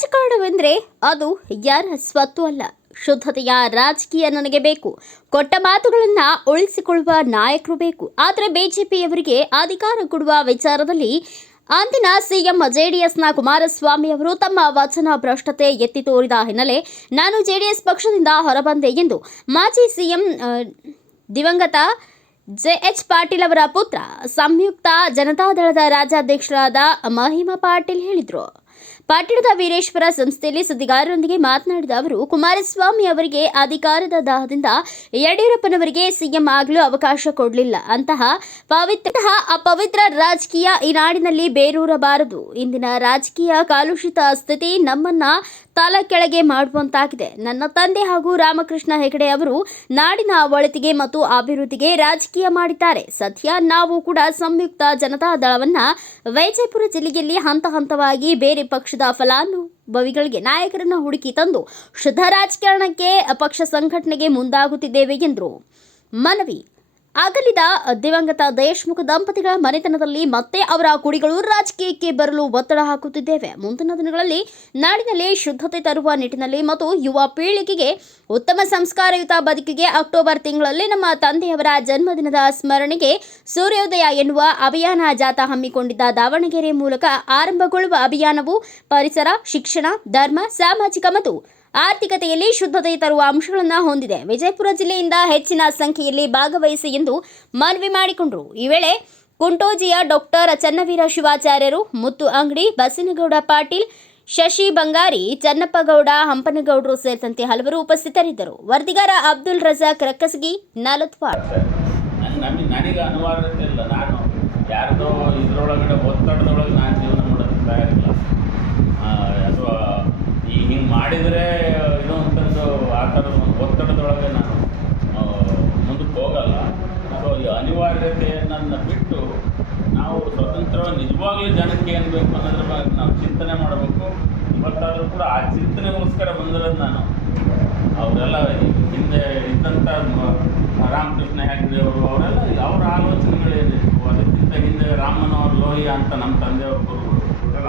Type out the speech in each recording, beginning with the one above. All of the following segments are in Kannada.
ರಾಜಕಾರಣವೆಂದರೆ ಅದು ಯಾರ ಸ್ವತ್ತು ಅಲ್ಲ, ಶುದ್ಧತೆಯ ರಾಜಕೀಯ ನನಗೆ ಬೇಕು. ಕೊಟ್ಟ ಮಾತುಗಳನ್ನು ಉಳಿಸಿಕೊಳ್ಳುವ ನಾಯಕರು ಬೇಕು. ಆದರೆ ಬಿಜೆಪಿಯವರಿಗೆ ಅಧಿಕಾರ ಕೊಡುವ ವಿಚಾರದಲ್ಲಿ ಅಂದಿನ ಸಿಎಂ ಜೆಡಿಎಸ್ನ ಕುಮಾರಸ್ವಾಮಿ ಅವರು ತಮ್ಮ ವಚನ ಭ್ರಷ್ಟತೆ ಎತ್ತಿ ತೋರಿದ ಹಿನ್ನೆಲೆ ನಾನು ಜೆಡಿಎಸ್ ಪಕ್ಷದಿಂದ ಹೊರಬಂದೆ ಎಂದು ಮಾಜಿ ಸಿಎಂ ದಿವಂಗತ ಜೆಎಚ್ ಪಾಟೀಲ್ ಅವರ ಪುತ್ರ ಸಂಯುಕ್ತ ಜನತಾದಳದ ರಾಜ್ಯಾಧ್ಯಕ್ಷರಾದ ಮಹಿಮಾ ಪಾಟೀಲ್ ಹೇಳಿದರು. ಪಟ್ಟಣದ ವೀರೇಶ್ವರ ಸಂಸ್ಥೆಯಲ್ಲಿ ಸುದ್ದಿಗಾರರೊಂದಿಗೆ ಮಾತನಾಡಿದ ಅವರು, ಕುಮಾರಸ್ವಾಮಿ ಅವರಿಗೆ ಅಧಿಕಾರದ ದಾಹದಿಂದ ಯಡಿಯೂರಪ್ಪನವರಿಗೆ ಸಿಎಂ ಆಗಲು ಅವಕಾಶ ಕೊಡಲಿಲ್ಲ. ಅಂತಹ ಅಪವಿತ್ರ ರಾಜಕೀಯ ಈ ನಾಡಿನಲ್ಲಿ ಬೇರೂರಬಾರದು. ಇಂದಿನ ರಾಜಕೀಯ ಕಲುಷಿತ ಸ್ಥಿತಿ ನಮ್ಮನ್ನ ತಲ ಕೆಳಗೆ ಮಾಡುವಂತಾಗಿದೆ. ನನ್ನ ತಂದೆ ಹಾಗೂ ರಾಮಕೃಷ್ಣ ಹೆಗಡೆ ಅವರು ನಾಡಿನ ಒಳಿತಿಗೆ ಮತ್ತು ಅಭಿವೃದ್ಧಿಗೆ ರಾಜಕೀಯ ಮಾಡಿದ್ದಾರೆ. ಸದ್ಯ ನಾವು ಕೂಡ ಸಂಯುಕ್ತ ಜನತಾ ದಳವನ್ನ ವಿಜಯಪುರ ಜಿಲ್ಲೆಯಲ್ಲಿ ಹಂತ ಹಂತವಾಗಿ ಬೇರೆ ಪಕ್ಷದ ಫಲಾನುಭವಿಗಳಿಗೆ ನಾಯಕರನ್ನು ಹುಡುಕಿ ತಂದು ಶುದ್ಧ ರಾಜಕಾರಣಕ್ಕೆ ಪಕ್ಷ ಸಂಘಟನೆಗೆ ಮುಂದಾಗುತ್ತಿದ್ದೇವೆ ಎಂದರು. ಮನವಿ: ಅಗಲಿದ ದಿವಂಗತ ದೇಶಮುಖ ದಂಪತಿಗಳ ಮನೆತನದಲ್ಲಿ ಮತ್ತೆ ಅವರ ಕುಡಿಗಳು ರಾಜಕೀಯಕ್ಕೆ ಬರಲು ಒತ್ತಡ ಹಾಕುತ್ತಿದ್ದೇವೆ. ಮುಂದಿನ ದಿನಗಳಲ್ಲಿ ನಾಡಿನಲ್ಲಿ ಶುದ್ಧತೆ ತರುವ ನಿಟ್ಟಿನಲ್ಲಿ ಮತ್ತು ಯುವ ಪೀಳಿಗೆಗೆ ಉತ್ತಮ ಸಂಸ್ಕಾರಯುತ ಬದುಕಿಗೆ ಅಕ್ಟೋಬರ್ ತಿಂಗಳಲ್ಲಿ ನಮ್ಮ ತಂದೆಯವರ ಜನ್ಮದಿನದ ಸ್ಮರಣೆಗೆ ಸೂರ್ಯೋದಯ ಎನ್ನುವ ಅಭಿಯಾನ ಜಾಥಾ ಹಮ್ಮಿಕೊಂಡಿದ್ದ ದಾವಣಗೆರೆ ಮೂಲಕ ಆರಂಭಗೊಳ್ಳುವ ಅಭಿಯಾನವು ಪರಿಸರ, ಶಿಕ್ಷಣ, ಧರ್ಮ, ಸಾಮಾಜಿಕ ಮತ್ತು ಆರ್ಥಿಕತೆಯಲ್ಲಿ ಶುದ್ಧತೆ ತರುವ ಅಂಶಗಳನ್ನು ಹೊಂದಿದೆ. ವಿಜಯಪುರ ಜಿಲ್ಲೆಯಿಂದ ಹೆಚ್ಚಿನ ಸಂಖ್ಯೆಯಲ್ಲಿ ಭಾಗವಹಿಸಿ ಎಂದು ಮನವಿ ಮಾಡಿಕೊಂಡರು. ಈ ವೇಳೆ ಕುಂಟೋಜಿಯ ಡಾಕ್ಟರ್ ಚನ್ನವೀರ ಶಿವಾಚಾರ್ಯರು, ಮುತ್ತು ಅಂಗಡಿ, ಬಸನಗೌಡ ಪಾಟೀಲ್, ಶಶಿ ಬಂಗಾರಿ, ಚನ್ನಪ್ಪಗೌಡ, ಹಂಪನಗೌಡರು ಸೇರಿದಂತೆ ಹಲವರು ಉಪಸ್ಥಿತರಿದ್ದರು. ವರದಿಗಾರ ಅಬ್ದುಲ್ ರಜಾಕ್ ರಕ್ಕಸಗಿ, ನಾಲತ್ವಾಡ್. ನನಗೆ ಅನಿವಾರ್ಯತೆ ಇಲ್ಲ. ನಾನು ಯಾರ್ದೋ ಇದರೊಳಗಡೆ ಒತ್ತಡದೊಳಗೆ ನಾನು ಜೀವನ ಮಾಡೋದಕ್ಕೆ ತಯಾರಿಲ್ಲ. ಅಥವಾ ಈಗ ಹಿಂಗೆ ಮಾಡಿದರೆ ಇದು ಅಂತಂದು ಆ ಥರದ ಒಂದು ಒತ್ತಡದೊಳಗೆ ನಾನು ಮುಂದಕ್ಕೆ ಹೋಗಲ್ಲ. ಸೊ ಈ ಅನಿವಾರ್ಯತೆಯನ್ನು ಬಿಟ್ಟು ನಾವು ಸ್ವತಂತ್ರ ನಿಜವಾಗ್ಲೂ ಜನಕ್ಕೆ ಏನು ಬೇಕು ಅನ್ನೋದ್ರ ಬಗ್ಗೆ ನಾವು ಚಿಂತನೆ ಮಾಡಬೇಕು. ಇವತ್ತಾದರೂ ಕೂಡ ಆ ಚಿಂತನೆಗೋಸ್ಕರ ಬಂದಿರೋದು ನಾನು. ಅವರೆಲ್ಲ ಹಿಂದೆ ಇದ್ದಂಥ ರಾಮಕೃಷ್ಣ ಹೆಗಡೆ ಅವರು ಅವರೆಲ್ಲ ಅವರ ಆಲೋಚನೆಗಳೇನಿತ್ತು, ಅದಕ್ಕಿಂತ ಹಿಂದೆ ರಾಮನವರ ಲೋಹಿಯ ಅಂತ ನಮ್ಮ ತಂದೆಯವ್ರ ಗುರುಗಳು,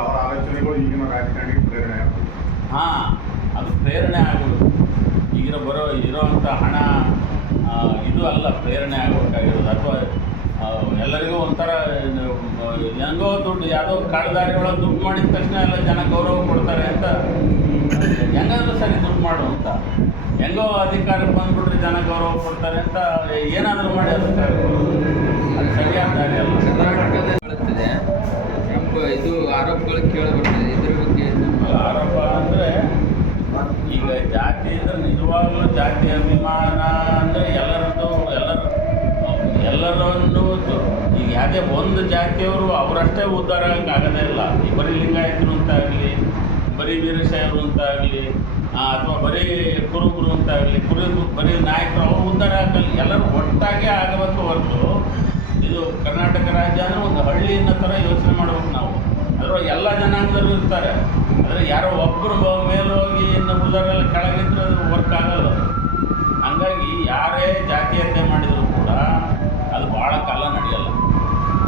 ಅವರ ಆಲೋಚನೆಗಳು ಈಗಿನ ರಾಜಕಾರಣಿಗೆ ಪ್ರೇರಣೆ ಆಗೋದು. ಅದು ಪ್ರೇರಣೆ ಆಗೋದು. ಈಗಿನ ಇರೋವಂಥ ಹಣ ಇದು ಅಲ್ಲ ಪ್ರೇರಣೆ ಆಗಬೇಕಾಗಿರೋದು. ಅಥವಾ ಎಲ್ಲರಿಗೂ ಒಂಥರ ಹೆಂಗೋ ದುಡ್ಡು ಯಾವುದೋ ಕಾಳದಾರಿ ಒಳಗೆ ದುಡ್ಡು ಮಾಡಿದ ತಕ್ಷಣ ಎಲ್ಲ ಜನ ಗೌರವ ಕೊಡ್ತಾರೆ ಅಂತ, ಹೆಂಗಾದ್ರೂ ಸರಿ ದುಡ್ಡು ಮಾಡು ಅಂತ, ಹೆಂಗೋ ಅಧಿಕಾರಕ್ಕೆ ಬಂದ್ಬಿಟ್ರೆ ಜನ ಗೌರವ ಕೊಡ್ತಾರೆ ಅಂತ ಏನಾದರೂ ಮಾಡಿ ಅದಕ್ಕೆ ಅದು ಸರಿಯಾದ ದಾರಿ ಅಲ್ಲ. ಕರ್ನಾಟಕದ ಇದು ಆರೋಪಗಳು ಕೇಳಬರ್ತದೆ. ಇದ್ರ ಬಗ್ಗೆ ಆರೋಪ ಅಂದರೆ ಈಗ ಜಾತಿ ಅಂದರೆ ನಿಜವಾಗ್ಲೂ ಜಾತಿ ಅಭಿಮಾನ ಅಂದರೆ ಎಲ್ಲರನ್ನು ಈಗ ಯಾವುದೇ ಒಂದು ಜಾತಿಯವರು ಅವರಷ್ಟೇ ಉದ್ಧಾರ ಆಗೋದೇ ಇಲ್ಲ. ಈ ಬರೀ ಲಿಂಗಾಯತರು ಅಂತಾಗಲಿ, ಬರೀ ವೀರಶೈವರು ಅಂತಾಗಲಿ, ಅಥವಾ ಬರೀ ಕುರುಬರು ಅಂತಾಗಲಿ, ಬರೀ ನಾಯಕರು ಅವರು ಉದ್ಧಾರ ಆಗಲ್ಲ. ಎಲ್ಲರೂ ಒಟ್ಟಾಗೆ ಆಗಬೇಕು ಹೊರತು ಇದು ಕರ್ನಾಟಕ ರಾಜ್ಯ ಅಂದರೆ ಒಂದು ಹಳ್ಳಿಯ ಥರ ಯೋಚನೆ ಮಾಡ್ಬೇಕು ನಾವು. ಅದರೊಳಗೆ ಎಲ್ಲ ಜನಾಂಗದಲ್ಲೂ ಇರ್ತಾರೆ. ಆದರೆ ಯಾರೋ ಒಬ್ಬರು ಮೇಲೋಗಿ ಇನ್ನು ಉಳಿದವರೆಲ್ಲ ಕೆಳಗಿದ್ರೆ ಅದು ವರ್ಕ್ ಆಗಲ್ಲ. ಹಂಗಾಗಿ ಯಾರೇ ಜಾತೀಯತೆ ಮಾಡಿದರೂ ಕೂಡ ಅದು ಭಾಳ ಕಾಲ ನಡೆಯಲ್ಲ.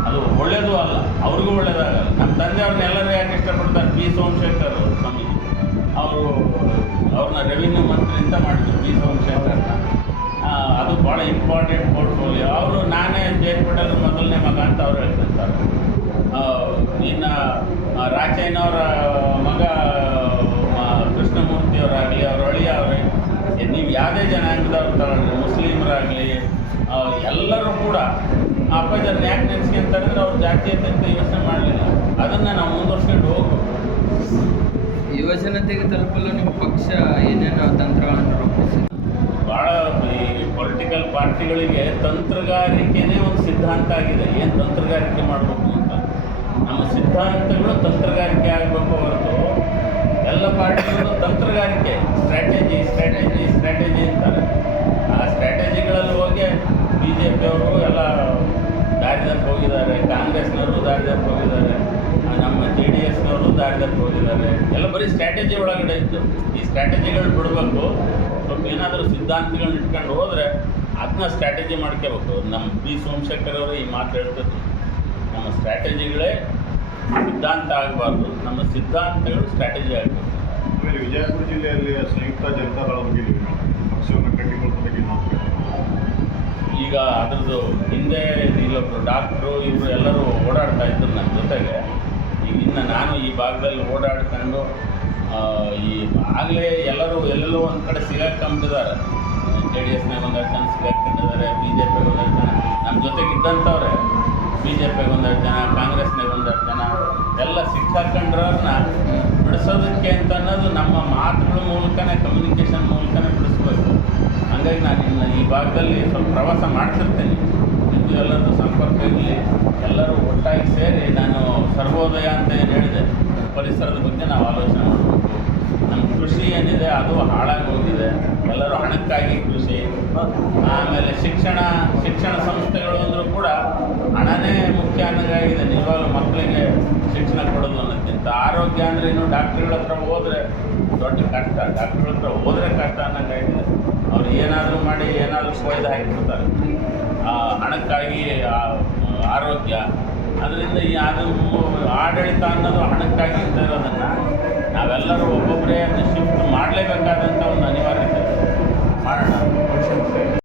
ಅದು ಒಳ್ಳೆಯದು ಅಲ್ಲ, ಅವ್ರಿಗೂ ಒಳ್ಳೆಯದಾಗಲ್ಲ. ನಮ್ಮ ತಂದೆಯವ್ರನ್ನ ಎಲ್ಲರೂ ಯಾಕೆ ಇಷ್ಟಪಡ್ತಾರೆ? ಬಿ ಸೋಮಶೇಖರ್ ಸ್ವಾಮೀಜಿ ಅವ್ರನ್ನ ರೆವಿನ್ಯೂ ಮಂತ್ರಿ ಅಂತ ಮಾಡಿದ್ರು, ಬಿ ಸೋಮಶೇಖರ್ನ. ಅದು ಭಾಳ ಇಂಪಾರ್ಟೆಂಟ್ ಪೋರ್ಟ್ಫೋಲಿಯೋ. ಅವರು ನಾನೇ ಜಯಪಟೇಲ್ ಮೊದಲನೇ ಮಗ ಅಂತ ಅವ್ರು ಹೇಳ್ತಿರ್ತಾರೆ. ಇನ್ನು ರಾಚಯ್ಯನವರ ಮಗ ಕೃಷ್ಣಮೂರ್ತಿಯವರಾಗಲಿ, ಅವ್ರ ಅಳಿಯವರೇ, ನೀವು ಯಾವುದೇ ಜನಾಂಗದವ್ರು ತಗೊಳ್ಳಿ, ಮುಸ್ಲಿಮರಾಗಲಿ, ಎಲ್ಲರೂ ಕೂಡ ಅಪ್ಪಾಜರನ್ನ ಯಾಕೆ ನೆನೆಸ್ಕೊಂತಾರೆ? ಅವ್ರ ಜಾತೀಯತೆ ಅಂತ ಯೋಚನೆ ಮಾಡಲಿಲ್ಲ. ಅದನ್ನು ನಾವು ಮುಂದುವರ್ಸ್ಕೊಂಡು ಹೋಗ್ಬೇಕು. ಯುವಜನತೆಗೆ ತಲುಪಲು ನಿಮ್ಮ ಪಕ್ಷ ಏನೇನು ತಂತ್ರಗಳನ್ನು ರೂಪಿಸಿದೆ? ಭಾಳ ಈ ಪೊಲಿಟಿಕಲ್ ಪಾರ್ಟಿಗಳಿಗೆ ತಂತ್ರಗಾರಿಕೆನೇ ಒಂದು ಸಿದ್ಧಾಂತ ಆಗಿದೆ. ಏನು ತಂತ್ರಗಾರಿಕೆ ಮಾಡಬೇಕು ಅಂತ. ನಮ್ಮ ಸಿದ್ಧಾಂತಗಳು ತಂತ್ರಗಾರಿಕೆ ಆಗಬೇಕು ಹೊರತು ಎಲ್ಲ ಪಾರ್ಟಿಗಳು ತಂತ್ರಗಾರಿಕೆ, ಸ್ಟ್ರಾಟಜಿ ಅಂತಾರೆ. ಆ ಸ್ಟ್ರಾಟಜಿಗಳಲ್ಲಿ ಹೋಗಿ ಬಿ ಜೆ ಪಿಯವರು ಎಲ್ಲ ದಾರಿದಕ್ಕೆ ಹೋಗಿದ್ದಾರೆ, ಕಾಂಗ್ರೆಸ್ನವರು ದಾರಿದಕ್ಕೆ ಹೋಗಿದ್ದಾರೆ, ನಮ್ಮ ಜೆ ಡಿ ಎಸ್ನವರು ದಾರಿದಕ್ಕೆ ಹೋಗಿದ್ದಾರೆ. ಎಲ್ಲ ಬರೀ ಸ್ಟ್ರಾಟಜಿ ಒಳಗಡೆ ಇತ್ತು. ಈ ಸ್ಟ್ರಾಟಜಿಗಳನ್ನ ಬಿಡಬೇಕು. ಸ್ವಲ್ಪ ಏನಾದರೂ ಸಿದ್ಧಾಂತಗಳನ್ನ ಇಟ್ಕೊಂಡು ಹೋದರೆ ಅದನ್ನ ಸ್ಟ್ರಾಟಜಿ ಮಾಡ್ಕೋಬೇಕು. ನಮ್ಮ ಬಿ ಸೋಮಶೇಖರ್ ಅವರು ಈ ಮಾತು ಹೇಳ್ತಿದ್ರು, ನಮ್ಮ ಸ್ಟ್ರಾಟಜಿಗಳೇ ಸಿದ್ಧಾಂತ ಆಗಬಾರ್ದು, ನಮ್ಮ ಸಿದ್ಧಾಂತಗಳು ಸ್ಟ್ರಾಟಜಿ ಆಗಬೇಕು. ಆಮೇಲೆ ವಿಜಯಪುರ ಜಿಲ್ಲೆಯಲ್ಲಿ ಸಂಯುಕ್ತ ಜನತಾದಳ ಬಗ್ಗೆ ಪಕ್ಷವನ್ನು ಕಟ್ಟಿಕೊಳ್ಳೋದಕ್ಕೆ ಈಗ ಅದ್ರದ್ದು ಹಿಂದೆ ಇಲ್ಲೊಬ್ರು ಡಾಕ್ಟ್ರು ಇವರು ಎಲ್ಲರೂ ಓಡಾಡ್ತಾ ಇದ್ರು ನನ್ನ ಜೊತೆಗೆ. ಈಗ ಇನ್ನು ನಾನು ಈ ಭಾಗದಲ್ಲಿ ಓಡಾಡ್ಕೊಂಡು ಈ ಆಗಲೇ ಎಲ್ಲರೂ ಎಲ್ಲೆಲ್ಲೋ ಒಂದು ಕಡೆ ಸಿಗಾಕೊಂಡಿದ್ದಾರೆ. JDSನಾಗ ಒಂದೆರಡು ಜನ ಸಿಗಾಕೊಂಡಿದ್ದಾರೆ, BJPಗೆ ಒಂದೆರಡು ಜನ ನಮ್ಮ ಜೊತೆಗೆ ಇದ್ದಂಥವ್ರೆ, BJPಗೆ ಒಂದೆರಡು ಜನ, ಕಾಂಗ್ರೆಸ್ನಾಗ ಒಂದೆರಡು ಜನ ಎಲ್ಲ ಸಿಕ್ಕಾಕೊಂಡ್ರವ್ರನ್ನ ಬಿಡಿಸೋದಕ್ಕೆ ಅಂತ ಅನ್ನೋದು ನಮ್ಮ ಮಾತುಗಳ ಮೂಲಕನೇ, ಕಮ್ಯುನಿಕೇಷನ್ ಮೂಲಕನೇ ಬಿಡಿಸ್ಬೇಕು. ಹಾಗಾಗಿ ನಾನು ಇನ್ನು ಈ ಭಾಗದಲ್ಲಿ ಸ್ವಲ್ಪ ಪ್ರವಾಸ ಮಾಡ್ತಿರ್ತೀನಿ. ನಿಮ್ಮದು ಎಲ್ಲರದ್ದು ಸಂಪರ್ಕ ಇರಲಿ, ಎಲ್ಲರೂ ಒಟ್ಟಾಗಿ ಸೇರಿ ನಾನು ಸರ್ವೋದಯ ಅಂತ ಏನು ಹೇಳಿದೆ, ಪರಿಸರದ ಬಗ್ಗೆ ನಾವು ಆಲೋಚನೆ ಮಾಡಬೇಕು. ನಮ್ಮ ಕೃಷಿ ಏನಿದೆ ಅದು ಹಾಳಾಗಿ ಹೋಗಿದೆ, ಎಲ್ಲರೂ ಹಣಕ್ಕಾಗಿ ಕೃಷಿ. ಆಮೇಲೆ ಶಿಕ್ಷಣ ಸಂಸ್ಥೆಗಳು ಅಂದರೂ ಕೂಡ ಹಣನೇ ಮುಖ್ಯ ಅನ್ನೋಂಗಾಗಿದೆ. ನಿಜವಾಗ್ಲೂ ಮಕ್ಕಳಿಗೆ ಶಿಕ್ಷಣ ಕೊಡೋದು ಅನ್ನೋಕ್ಕಿಂತ ಆರೋಗ್ಯ ಅಂದರೆ ಇನ್ನು ಡಾಕ್ಟ್ರುಗಳ ಹತ್ರ ಹೋದರೆ ದೊಡ್ಡ ಕಷ್ಟ, ಡಾಕ್ಟ್ರುಗಳ ಹತ್ರ ಹೋದರೆ ಕಷ್ಟ ಅನ್ನೋಂಗಾಗಿದೆ. ಅವ್ರು ಏನಾದರೂ ಮಾಡಿ ಏನಾದರೂ ಕೊಯ್ದು ಹಾಕಿಬಿಡ್ತಾರೆ ಹಣಕ್ಕಾಗಿ. ಆರೋಗ್ಯ ಅದರಿಂದ ಈ ಅದು ಆಡಳಿತ ಅನ್ನೋದು ಹಣಕ್ಕಾಗಿ ಅಂತ ಇರೋದನ್ನು ನಾವೆಲ್ಲರೂ ಒಬ್ಬೊಬ್ಬರೇ ಅದನ್ನ ಶಿಫ್ಟ್ ಮಾಡಲೇಬೇಕಾದಂಥ ಒಂದು ಅನಿವಾರ್ಯತೆ ಮಾಡೋಣ.